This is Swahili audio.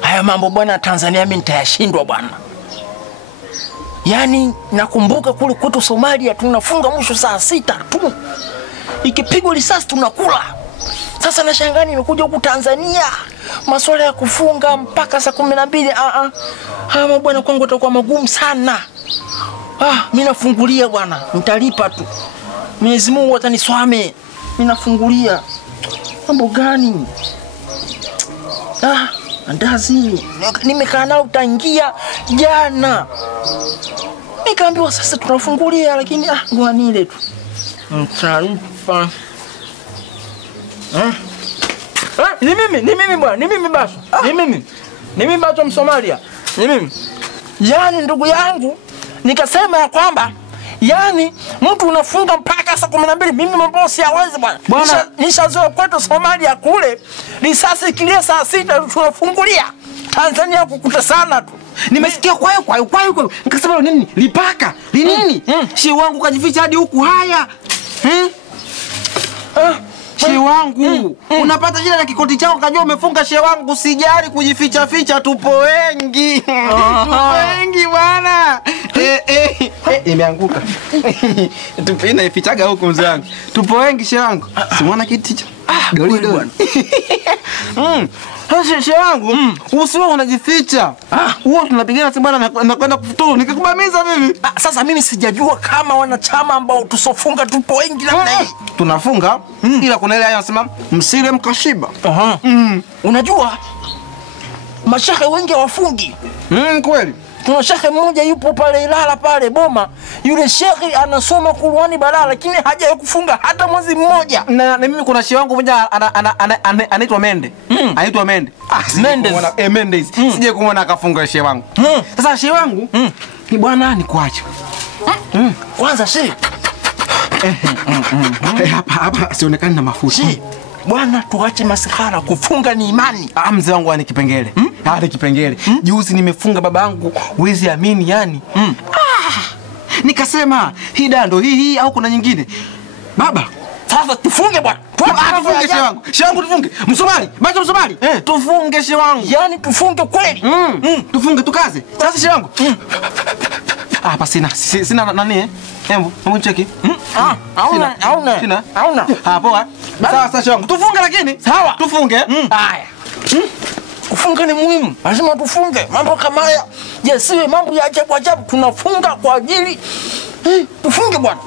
Haya mambo bwana Tanzania mimi nitayashindwa bwana. Yaani nakumbuka kule kwetu Somalia tunafunga mwisho saa 6 tu. Ikipigwa risasi tunakula. Sasa nashangaa nimekuja huku Tanzania. Masuala ya kufunga mpaka saa 12. Haya bwana kwangu itakuwa magumu sana. Mimi nafungulia bwana, nitalipa tu. Mwenyezi Mungu ataniswame. Mimi nafungulia. Mambo gani? Andazi. Nimekaa nao tangia jana. Nikaambiwa sasa tunafungulia lakini ngoja nile tu. Mtalipa. Ni mimi bwana, ni mimi basi. Ni mimi. Ni mimi basi Msomalia. Ni mimi. Yaani ndugu yangu nikasema ya kwamba yani mtu unafunga mpaka saa 12 mimi mambo siwezi bwana. Nishazoea kwetu Somalia kule risasi kilia saa 6 tunafungulia. Tanzania kukuta sana tu. Nimesikia kwayo. Nikasema nini? Lipaka. Ni nini? Shehe wangu kajificha hadi huku haya. Shehe wangu, unapata jina na kikoti chako kajua umefunga shehe wangu, usijali kujificha tupo wengi. Tupo wengi bwana. Imeanguka. Tupina ifichaga huko mzee wangu. Tupo wengi shehe wangu. Simuona kiti hicho? Goli bwana. Shehe wangu, usiwe unajificha. Huo tunapigana si bwana nakwenda kufuturu. Nikakubamiza mimi. Sasa mimi sijajua kama wanachama ambao tusofunga tupo wengi namna hii. Tunafunga ila kuna ile anasema msile mkashiba. Unajua mashehe wengi wafungi. Kweli. Kuna shehe mmoja yupo pale Ilala pale Boma. Yule shehe anasoma Qur'ani balaa lakini hajawahi kufunga hata mwezi mmoja. Na mimi kuna shehe wangu mmoja anaitwa Mende. Anaitwa Mende. Mendes. Sije kumuona akafunga shehe wangu. Sasa shehe wangu ni bwana ni kuacha. Kwanza shehe hapa sionekani na mafuta. Bwana tuache masihara, kufunga ni imani. Mzee wangu ana kipengele. Ana kipengele. Juzi nimefunga babangu, wezi amini yani. Nikasema hii dando hii au kuna nyingine? Baba, sasa tufunge bwana. Tufunge shehe wangu. Shehe wangu tufunge. Msomali, macho Msomali. Tufunge shehe wangu. Yaani tufunge kweli. Tufunge tukaze. Sasa shehe wangu. Hapa sina nani Hebu cheki. Hauna. Poa. Sawa shehe wangu. Tufunge lakini. Sawa. Tufunge. Haya. Kufunga ni muhimu. Lazima tufunge. Mambo kama haya. Siwe mambo ya ajabu. Tunafunga kwa ajili. Tufunge bwana.